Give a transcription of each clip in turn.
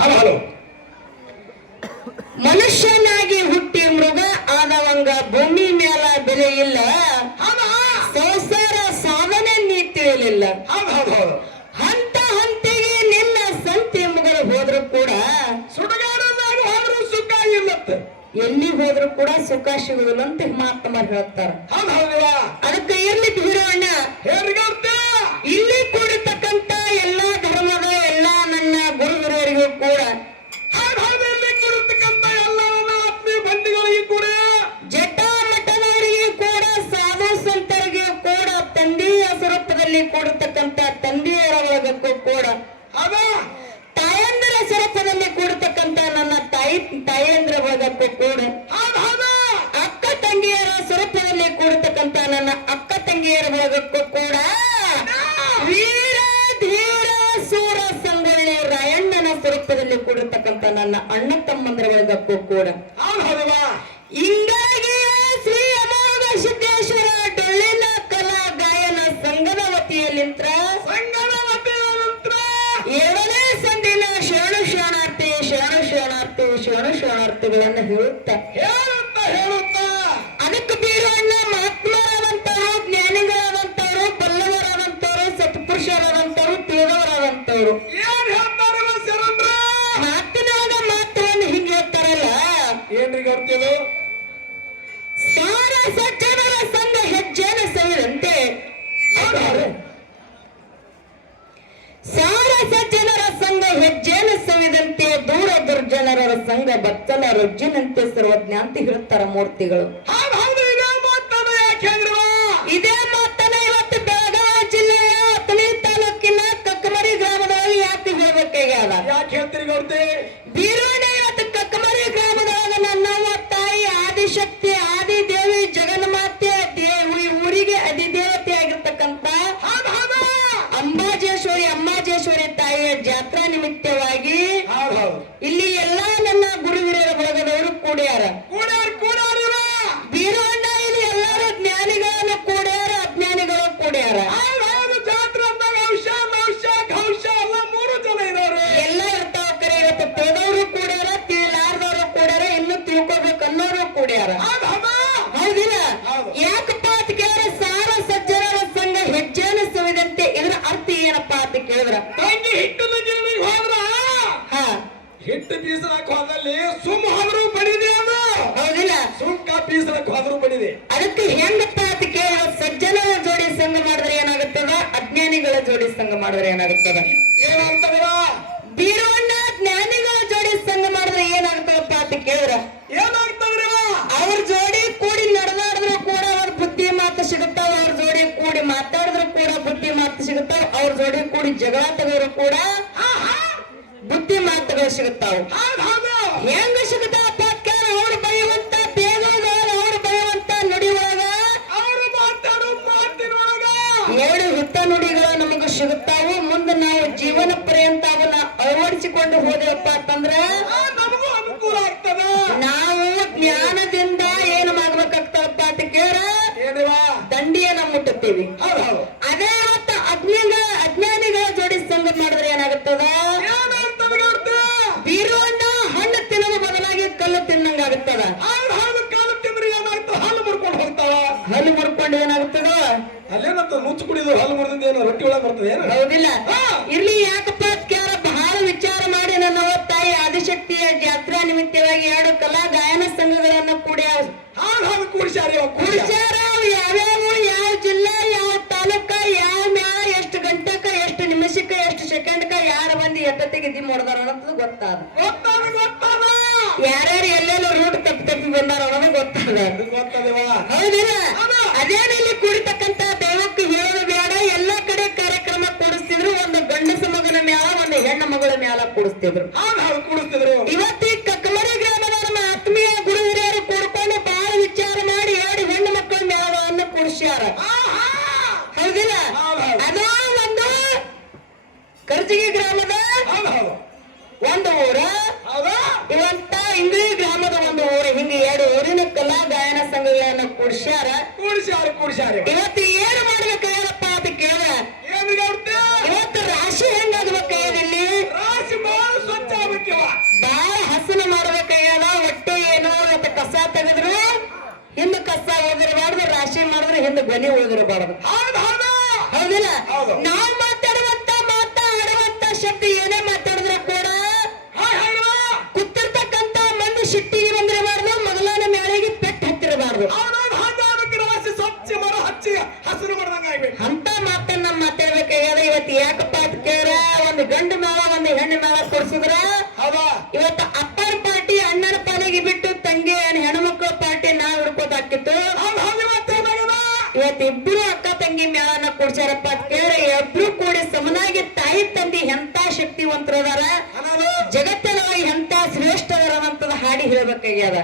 Hello ಮನುಷ್ಯನಾಗಿ ಹುಟ್ಟಿ ಮೃಗ ಆದವಂಗ ಭೂಮಿ ಮೇಲ ಬೆಲೆ ಇಲ್ಲ, ಸಂಸಾರ ಸಾಧನೆ ನೀ ತಿಳಿಯಲಿಲ್ಲ. ಹಂತ ಹಂತಿಗೆ ನಿನ್ನ ಸಂತೆ ಮುಗಲು ಹೋದ್ರು ಕೂಡ ಸುಡಗಾಡದಾಗ ಹೋದ್ರು ಸುಖ ಇಲ್ಲತ್ತ, ಎಲ್ಲಿ ಹೋದ್ರು ಕೂಡ ಸುಖ ಸಿಗುದಿಲ್ಲ ಅಂತ ಮಹಾತ್ಮ ಹೇಳ್ತಾರ. ಅದಕ್ಕೆ ಇರ್ಲಿ ಬೀರಣ್ಣ ಇಲ್ಲಿ ಕೂಡಿರ್ತಕ್ಕಂತ ಎಲ್ಲಾ ಧರ್ಮದ ಎಲ್ಲಾ ನನ್ನ ಗುರು ಹಿರಿಯರಿಗೂ ಕೂಡ ಆತ್ಮೀಯ ಬಂಧುಗಳಿಗೂ ಕೂಡ ಜಟ ಮಠದವರಿಗೂ ಕೂಡ ಸಾಧು ಸಂತರಿಗೂ ಕೂಡ ತಂದೆಯ ಸ್ವರೂಪದಲ್ಲಿ ಕೂಡಿರ್ತಕ್ಕಂತ ತಂದೆಯರ ಒಳಗಕ್ಕೂ ಕೂಡ ತಾಯಂದಿರ ಸ್ವರೂಪದಲ್ಲಿ ಕೂಡಿರ್ತಕ್ಕಂತ ನನ್ನ ತಾಯಂದಿರ ಒಳಗಕ್ಕೂ ಕೂಡ ಅಕ್ಕ ತಂಗಿಯರ ಸ್ವರೂಪದಲ್ಲಿ ಕೂಡಿರ್ತಕ್ಕಂತ ನನ್ನ ಅಕ್ಕ ತಂಗಿಯರ ಒಳಗಕ್ಕೂ ಕೂಡ ವೀರ ಧೀರ ಸೂರ ಸಂಗೊಳ್ಳಿ ರಾಯಣ್ಣನ ಸ್ವರೂಪದಲ್ಲಿ ಕೂಡಿರ್ತಕ್ಕಂತ ನನ್ನ ಅಣ್ಣ ತಮ್ಮಂದರ ಒಳಗಕ್ಕೂ ಕೂಡ ಹಿಂಗಾಗಿ ಶ್ರೀ ಅಮೋಘ ಸಿದ್ದೇಶ್ವರ ಡೊಳ್ಳಿನ ಕಲಾ ಗಾಯನ ಸಂಘದ ವತಿಯಲ್ಲಿಂತ್ರ ಏಳನೇ ಸಂದಿನ ಶರಣಾರ್ಥಿಗಳನ್ನು ಹೇಳುತ್ತಾ ಅದಕ್ಕೆ ಬೀರಣ್ಣ ಮಹಾತ್ಮರಾದಂತವರು, ಜ್ಞಾನಿಗಳಾದಂತವರು, ಬಲ್ಲವರಾದಂತವರು, ಸತ್ಪುರುಷರಾದಂತವರು, ತಿಳಿದವರಾದಂತವರು ಮಾತಿನಾಗ ಮಾತನ್ನು ಹಿಂಗೆ ಹೇಳ್ತಾರಲ್ಲ, ಏನ್ರಿ ಗೊತ್ತಿಲ್ಲ, ಸಾರ ಸಜ್ಜನರ ಸಂಘ ಹೆಜ್ಜೆನ ಸವಿದಂತೆ ಸಾರ ಸಜ್ಜನರ ಸಂಘ ಹೆಜ್ಜೆನ ಸವಿದಂತೆ ದೂರ ದುರ್ಜನರ ಸಂಘ ಬಚ್ಚಲ ರಜ್ಜಿನಂತೆ ಸರ್ವಜ್ಞ ಅಂತ ಹೇಳ್ತಾರ ಮೂರ್ತಿಗಳು. ಇದೇ ಮಾತನ್ನ ಇವತ್ತು ಬೆಳಗಾವಿ ಜಿಲ್ಲೆಯ ಅಥಣಿ ತಾಲೂಕಿನ ಕಕ್ಕಮರಿ ಗ್ರಾಮದೊಳಗೆ ಯಾಕೆ ಹೇಳ್ಬೇಕಾಗ್ಯಾದ? ಯಾಕೆ ಹೇಳ್ತೀರಿ ಗೌಡ್ತಿ? ಬೀರಣ್ಣ ಇವತ್ತು ಕಕ್ಕಮರಿ ಗ್ರಾಮದೊಳಗೆ ನನ್ನವ್ವ ತಾಯಿ ಆದಿಶಕ್ತಿ ಆದಿದೇವಿ ಜಗನ್ಮಾತೆ ಊರಿಗೆ ಅಧಿದೇವತೆ ಆಗಿರ್ತಕ್ಕಂತ ಅಂಬಾಜೇಶ್ವರಿ ತಾಯಿಯ ಜಾತ್ರಾ ನಿಮಿತ್ತವಾಗಿ ಇಲ್ಲಿ ಎಲ್ಲಾ ನನ್ನ ಗುರು ಹಿರಿಯರ ಬಳಗದವರು ಕೂಡ್ಯಾರ. ಬೀರಣ್ಣ ಇಲ್ಲಿ ಎಲ್ಲರೂ ಜ್ಞಾನಿಗಳನ್ನು ಕೂಡ್ಯಾರ, ಅಜ್ಞಾನಿಗಳು ಕೂಡ್ಯಾರ. ಎಲ್ಲ ಇರ್ತಾವ ಕರೆ. ಇವತ್ತು ತಿಳಿದವರು ಕೂಡ್ಯಾರ, ತಿಳಿಲಾರ್ದವರು ಕೂಡ್ಯಾರ, ಇನ್ನು ತಿಳ್ಕೊಬೇಕು ಅನ್ನೋರು ಕೂಡ್ಯಾರ. ಹೌದಿಲ್ಲ? ಯಾಕಪ್ಪ ಅಂತ ಕೇಳಿದ್ರೆ ಸಾರ ಸಜ್ಜನರ ಸಂಘ ಹೆಜ್ಜೆನ ಸವಿದಂತೆ ಇದರ ಅರ್ಥ ಏನಪ್ಪಾ ಅಂತ ಕೇಳಿದ್ರ ಹಿಟ್ಟು ಬೀಸಲಕ್ ಹೋದಲ್ಲಿ ಸುಮ್ ಹೋದ್ರು ಬಡಿದೆ, ಅದು ಹೌದಿಲ್ಲ? ಸುಂಕ ಬೀಸಲಕ್ ಹೋದ್ರು ಬಡಿದೆ. ಅದಕ್ಕೆ ಹೆಂಗಪ್ಪ ಅಂತ ಕೇಳಿದ್ರೆ ಸಜ್ಜನರ ಜೋಡಿ ಸಂಘ ಮಾಡಿದ್ರೆ ಏನಾಗುತ್ತದ, ಅಜ್ಞಾನಿಗಳ ಜೋಡಿ ಸಂಘ ಮಾಡಿದ್ರೆ ಏನಾಗುತ್ತದ? ಏನಾಗ್ತದವ? ಬೀರಣ್ಣ ಜ್ಞಾನಿಗಳ ಜೋಡಿ ಸಂಘ ಮಾಡಿದ್ರೆ ಏನಾಗ್ತದಪ್ಪ ಅಂತ ಕೇಳಿದ್ರ ಏನಾಗ್ತದ್ರಿ? ಅವ್ರ ಜೋಡಿ ಕೂಡಿ ನಡೆದಾಡಿದ್ರು ಕೂಡ ಅವ್ರ ಬುದ್ಧಿ ಮಾತು ಸಿಗುತ್ತಾವ, ಅವ್ರ ಜೋಡಿ ಕೂಡಿ ಮಾತಾಡಿದ್ರು ಕೂಡ ಬುದ್ಧಿ ಮಾತು ಸಿಗುತ್ತಾವ, ಅವ್ರ ಜೋಡಿ ಕೂಡಿ ಜಗಳ ತೆಗೆದ್ರು ಕೂಡ ಬುದ್ಧಿ ಮಾತುಗಳು ಸಿಗುತ್ತಾವ. ಹೆಂಗ ಸಿಗುತ್ತಾವಪ್ಪ? ಅವ್ರು ಬರೆಯುವಂತ ಬೇಗದವರು, ಅವ್ರು ಬರೆಯುವಂತ ನುಡಿ ಒಳಗ, ಅವರು ಮಾತಾಡೋ ಮಾತಿನೊಳಗ ಎರಡು ಹಿತ ನುಡಿಗಳು ನಮಗ ಸಿಗುತ್ತಾವು. ಮುಂದೆ ನಾವು ಜೀವನ ಪರ್ಯಂತ ಅವನ್ನ ಅಳವಡಿಸಿಕೊಂಡು ಹೋದೆವಪ್ಪ ಅಂತಂದ್ರ ನಮಗೂ ಅನುಕೂಲ ಆಗ್ತದ. ನಾವು ಜ್ಞಾನದಿಂದ ಏನು ಮಾಡ್ಬೇಕಾಗ್ತದಪ್ಪ ಅಂತ ಕೇಳ ದಂಡಿಯನ್ನ ಮುಟ್ಟುತ್ತೀವಿ. ಅದೇ ಇವತ್ತು ಅಜ್ಞಾನಿಗಳ ಜೋಡಿ ಸಂಘ ಮಾಡಿದ್ರೆ ಏನಾಗುತ್ತದ? ಬೀರಣ್ಣ ಹಣ್ಣು ತಿನ್ನೋದು ಬದಲಾಗಿ ಕಲ್ಲು ತಿನ್ನಂಗಾಗುತ್ತದ. ಕಾಲು ತಿಂದ್ರೆ ಏನಾಗ್ತದ? ಹಾಲು ಮುರ್ಕೊಂಡು ಹೋಗ್ತಾವ. ಹಲ್ಲು ಮುರ್ಕೊಂಡು ಏನಾಗುತ್ತದ? ಅಲ್ಲೇನಂತ ನುಚ್ಚು ಕುಡಿದು ಹಾಲು ಮುರಿದಿಂದ ಏನೋ ರೊಟ್ಟಿ ಒಳಗೆ ಬರ್ತದೆ ಏನು? ಹೌದಿಲ್ಲ? ಇರ್ಲಿ ಯಾಕಪ್ಪ ಕೇಳ ಬಹಳ ವಿಚಾರ ಮಾಡಿ ನನ್ನ ತಾಯಿ ಆದಿಶಕ್ತಿಯ ಜಾತ್ರಾ ನಿಮಿತ್ತವಾಗಿ ಎರಡು ಕಲಾ ಗಾಯನ ಸಂಘಗಳನ್ನ ಕೂಡ್ಯಾವ. ಕೂಡಿಸ್ಯಾರ. ಯಾವ್ಯಾವ ಯಾವ ಜಿಲ್ಲಾ, ಯಾವ ತಾಲೂಕ, ಯಾವ ಮ್ಯಾಲ ಎಷ್ಟು ಗಂಟೆಕ, ಎಷ್ಟು ನಿಮಿಷಕ್ಕ, ಎಷ್ಟು ಸೆಕೆಂಡ್ಕ ಯಾರ ಬಂದು ಎಟ್ಟತ್ತಿಗೆ ಇದಿ ಮಾಡಿದಾರ ಅನ್ನೋದು ಗೊತ್ತಾದ. ಯಾರ್ಯಾರು ಎಲ್ಲೆಲ್ಲ ರೂಟ್ ತಪ್ಪಿ ಬಂದಾರ ಅನ್ನೋದು ಗೊತ್ತಾದ. ಗೊತ್ತದವ? ಹೌದಿಲ್ಲ? ಅದೇನು ಇಲ್ಲಿ ಕೂಡಿತಕ್ಕಂತ ದೈವಕ್ಕೆ ಹೇಳೋದು ಬೇಡ, ಎಲ್ಲಾ ಕಡೆ ಕಾರ್ಯಕ್ರಮ ಕೂಡಿಸ್ತಿದ್ರು. ಒಂದು ಗಂಡಸ ಮಗನ ಮ್ಯಾಲ ಒಂದು ಹೆಣ್ಣು ಮಗಳ ಮ್ಯಾಲ ಕೂಡಿಸ್ತಿದ್ರು. ಹೌದು ಕೂಡಿಸ್ತಿದ್ರು. ಇವತ್ತಿ ಕಕ್ಕಮರಿ ಗ್ರಾಮದ ನಮ್ಮ ಆತ್ಮೀಯ ಗುರು ಹಿರಿಯರು ಕೂಡ್ಕೊಂಡು ಬಹಳ ವಿಚಾರ ಮಾಡಿ 2 ಹೆಣ್ಣು ಮಕ್ಕಳ ಮ್ಯಾಲವನ್ನು ಕೂಡಿಸ್ಯಾರ. ಹೌದಿಲ್ಲ? ಅದೋ ಒಂದು ಕರ್ಜಿಗಿ ಗ್ರಾಮದ ಒಂದು ಊರ, ಇವಂತ ಇಂಗ್ಲಿ ಗ್ರಾಮದ ಒಂದು ಊರು. ಹಿಂಗೆ 2 ಊರಿನ ಕಲಾ ಗಾಯನ ಸಂಘಗಳನ್ನ ಕೂಡಿಸ್ಯಾರ. ಇವತ್ತು ಏನು ಮಾಡ್ಬೇಕು ಏನಪ್ಪ ಅಂತ ಕೇಳ, ಇವತ್ತು ರಾಶಿ ಹೆಂಗಾಗ್ಬೇಕಾಗಿಲ್ಲಿ ಬಹಳ ಹಸನ ಮಾಡ್ಬೇಕಾಗ್ಯದ. ಒಟ್ಟು ಏನೋ ಇವತ್ತು ಕಸ ತೆಗೆದ್ರು ಹಿಂದ ಕಸ ಹೋಗಿರಬಾರ್ದು, ರಾಶಿ ಮಾಡಿದ್ರೆ ಹಿಂದೆ ಗೊನಿ ಹೋಗಿರಬಾರ್ದು. ಹೌದಿಲ್ಲ? ನಾವು ಮಾತಾಡುವಂತ ಆಡುವಂತ ಶಬ್ದ ಏನೇ ಮಾತಾಡಿದ್ರೆ ಕೂಡ ಕೂತಿರ್ತಕ್ಕಂತ ಮಂದಿ ಸಿಟ್ಟಿಗೆ ಬಂದಿರಬಾರ್ದು, ಮಗಲನ ಮೇಳೆಗೆ ಪೆಟ್ಟು ಹತ್ತಿರಬಾರ್ದು. ಅಂತ ಮಾತನ್ನ ಮಾತಾಡ್ಬೇಕಾಗ್ಯದ. ಇವತ್ತು ಯಾಕಪ್ಪ ಅಂತ ಕೇಳ, ಒಂದು ಗಂಡು ಮೇಳ ಒಂದು ಹೆಣ್ಣು ಮೇಳ ಕೊಡ್ಸಿದ್ರ ಇವತ್ತು ಅಪ್ಪನ ಪಾರ್ಟಿ ಅಣ್ಣನ ಪಾಲಿಗೆ ಬಿಟ್ಟು ತಂಗಿ ಹೆಣ್ಮಕ್ಳ ಪಾರ್ಟಿ ನಾವ್ ಹಿಡ್ಕೋದಾಕಿತ್ತು. ಇವತ್ತು ಇಬ್ರು ಅಕ್ಕ ತಂಗಿ ಮೇಳನ ಕೊಡ್ಸಾರಪ್ಪ ಅಂತ ಕೇಳ, ಇಬ್ರು ಕೂಡಿ ಸಮನಾಗಿ ತಾಯಿ ತಂದಿ ಎಂತ ಶಕ್ತಿವಂತರದಾರ, ಜಗತ್ತಿನೊಳಗೆ ಎಂತ ಶ್ರೇಷ್ಠದರ ಅಂತದ ಹಾಡಿ ಹೇಳ್ಬೇಕಾಗ್ಯದ.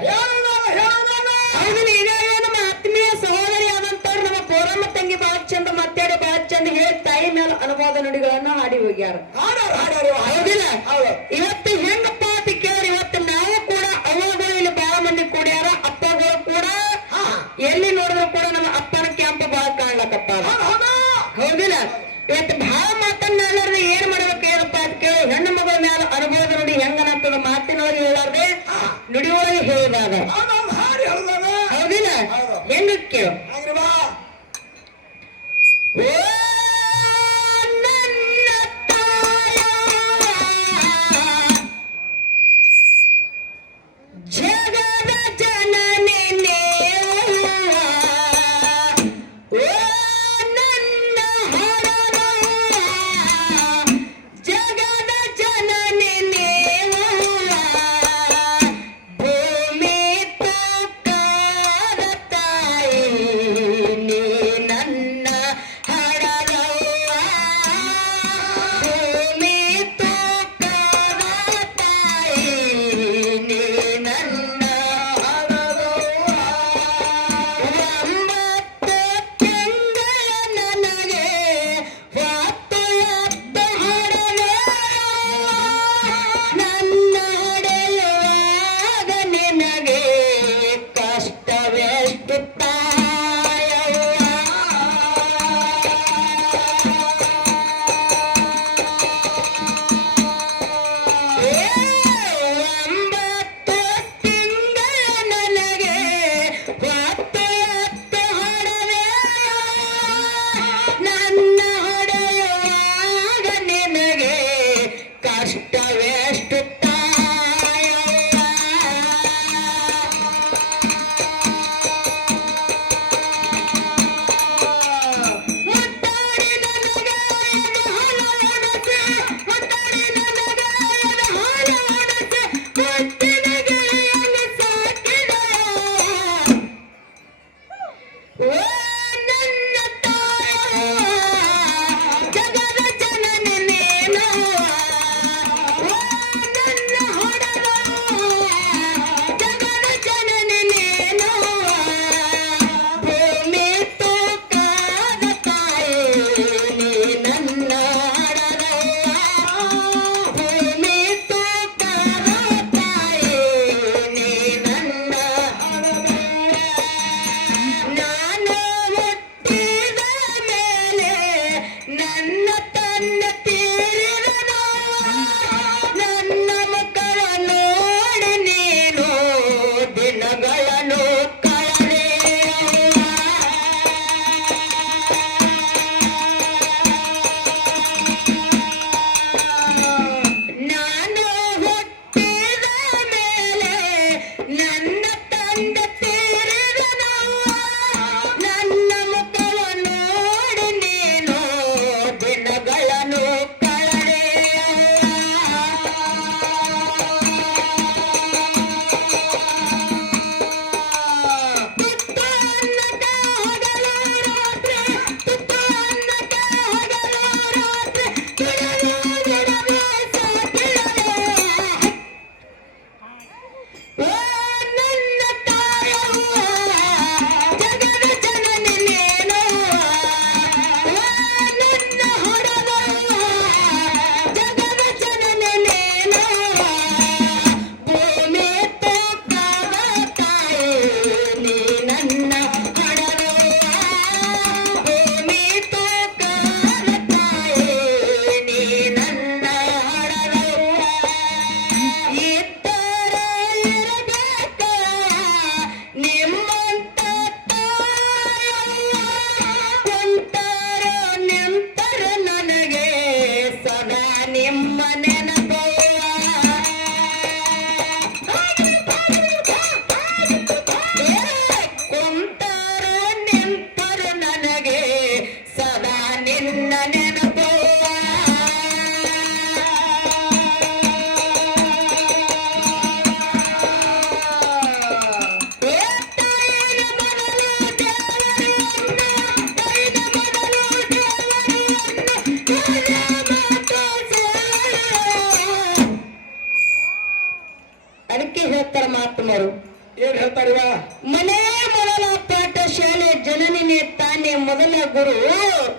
ಹೌದು, ಈಗಾಗಲೇ ನಮ್ಮ ಆತ್ಮೀಯ ಸಹೋದರಿ ಆದಂತವ್ರು ನಮ್ಮ ಪೌರಮ್ಮ ತಂಗಿ ಬಹಳ ಚಂದ ಮಾತಾಡಿ ಬಹಳ ಚಂದ ಹೇಳಿ ತಾಯಿ ಮೇಲೆ ಅನುವಾದ ನುಡಿಗಳನ್ನ ಹಾಡಿ ಹೋಗ್ಯಾರ. ಹೌದಿಲ್ಲ? ಇವತ್ತು ಹೆಂಗಪ್ಪ ಅಂತ ಕೇಳಿ, ಇವತ್ತು ನಾವು ಕೂಡ ಅವ್ವಗಳು ಇಲ್ಲಿ ಬಹಳ ಮಂದಿ ಕೂಡ್ಯಾರ, ಅಪ್ಪಗಳು ಕೂಡ ಎಲ್ಲಿ ನೋಡಿದ್ರು ಕೂಡ ನಮ್ಮ ಅಪ್ಪನ ಕ್ಯಾಂಪ್ ಬಹಳ ಕಾಣ್ಲಕ್ಕಪ್ಪ. ಹೌದಿಲ್ಲ? ಇವತ್ತು ಬಹಳ ಮಾತನ್ನಾಡ್ಲಾರ್ದೆ ಏನ್ ಮಾಡ್ಬೇಕು ಏನಪ್ಪ ಅಂತ ಕೇಳಿ, ಹೆಣ್ಣು ಮಗಳ ಮೇಲೆ ಅನುಭವದ ನುಡಿ ಹೆಂಗನಂತದ ಮಾತಿನೊಳಗೆ ಹೇಳಾರ್ದೆ ನುಡಿಯೊಳಗೆ ಹೇಳಿದಾಗ. ಹೌದಿಲ್ಲ? ಹೆಂಗ ಕೇಳು, ಓ ನನ್ನ ತಾಯ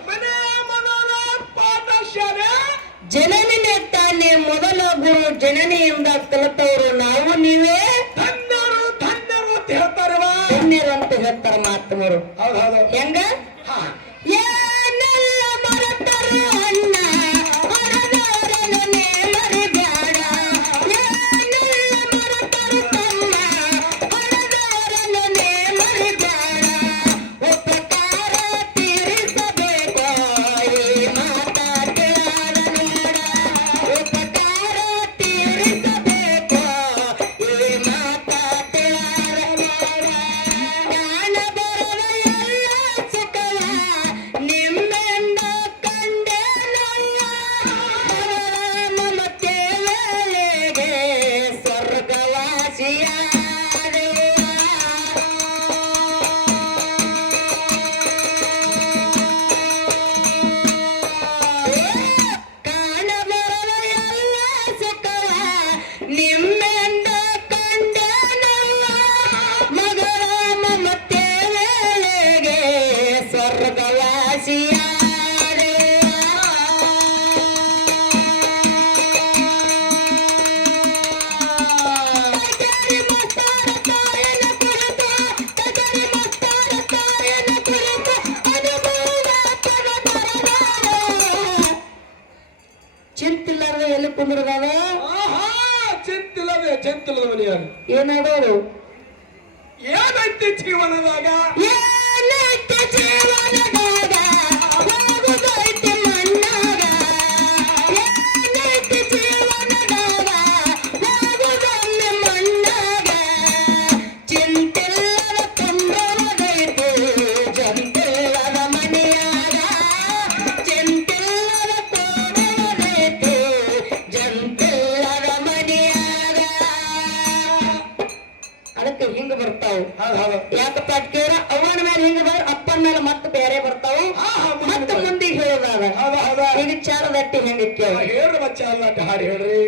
ಮನೆ ಮೊದಲ ಪಾಠಶಾಲೆ ಜನನಿ ತಾನೇ ಮೊದಲ ಗುರು, ಜನನಿಯಿಂದ ಕಲಿತವರು ನಾವು ನೀವೇ ಧನ್ಯರು ಧನ್ಯರು ಅಂತ ಹೇಳ್ತಾರವ. ಧನ್ಯರು ಅಂತ ಹೇಳ್ತಾರ ಮಹಾತ್ಮರು. ಹೌದು ಹೆಂಗ ಹಾ ಏನೆಲ್ಲ ಮರೆತರು ಅಣ್ಣ ಹರದವರನ್ನೇ ಮರಿಬೇಡ. ಏನೆಲ್ಲ ಮರೆತರು ತಮ್ಮ ಹರದವರನ್ನೇ ಮರಿಬೇಡ. ಉಪಕಾರ ತೀರಿಸಬೇಕು ಈ ಮಾತಾ ಕೇಳಾರ ನೋಡ. ಉಪಕಾರ ತೀರಿಸಬೇಕು ಈ ಮಾತಾ ಕೇಳಾರ ನೋಡ. ಜ್ಞಾನ ಬರುವ ಎಲ್ಲ ಸುಖವ ನಿಮ್ಮೆಂದ ಕಂಡೆನಯ್ಯ. ಮಮತೆ ವೇಳೆಗೆ ಕಾಣಬರುವ ಎಲ್ಲ ಸುಖವ ನಿಮ್ಮೆಂದ ಕಂಡೆನಯ್ಯ. ಮಗಳ ಮಮತೆ ವೇಳೆಗೆ ಸ್ವರ್ಗವಾಸಿಯಾದೆ. ಕಜರಿ ಮಸ್ತಾರ ತಾಯನ ಕುರಿತು, ಕಜರಿ ಮಸ್ತಾರ ತಾಯನ ಕುರಿತು ಅನುಭವ ಪರಬರದಾರ. ಚಿಂತಿಲ್ಲಾರ್ದ ಎಲ್ಲಿ ಕುಂದ್ರದಾವ? ಆಹಾ ಚಿಂತಿಲ್ಲದ ಮನೆಯಾಗ ಏನಾದವರು ಏನೈತಿ ಜೀವನದಾಗ ಏನೈತೆ ಜೀವನದಾಗ ಹೋಗುದೈತೆ ಮಣ್ಣಾಗ. ಏನೈತೆ ಜೀವನದಾಗ ಹೋಗುದೊಮ್ಮೆ ಮಣ್ಣಾಗ. ಚಿಂತಿಲ್ಲದ ಕುಂದ್ರದೈತೆ ಜಂತಿಲ್ಲದ ಮನೆಯಾಗ. ಚಿಂತಿಲ್ಲದ ಕೂಡದೈತೆ ಜಂತಿಲ್ಲದ ಮನೆಯಾಗ. ಅದಕ್ಕೆ ಹಿಂಗ ಬರ್ತಾವ. ಹೌದು ಯಾಕಪ್ಪ ಕೇಳ ಅವನ ಮೇಲೆ ಹಿಂಗ ಬರ್ ಅಪ್ಪನ ಮೇಲೆ ಮತ್ತೆ ಬೇರೆ ಬರ್ತಾವ. ಮತ್ತೆ ಮುಂದಿಗೆ ಹೇಳೋದಾಗ ಹೌದು ಈಗ ಚಾರದಟ್ಟಿ ಹೆಂಗ ಕೇಳ ಹೇಳ್ರಿ ಬಚ್ಚ ಹಾಡು ಹೇಳ್ರಿ.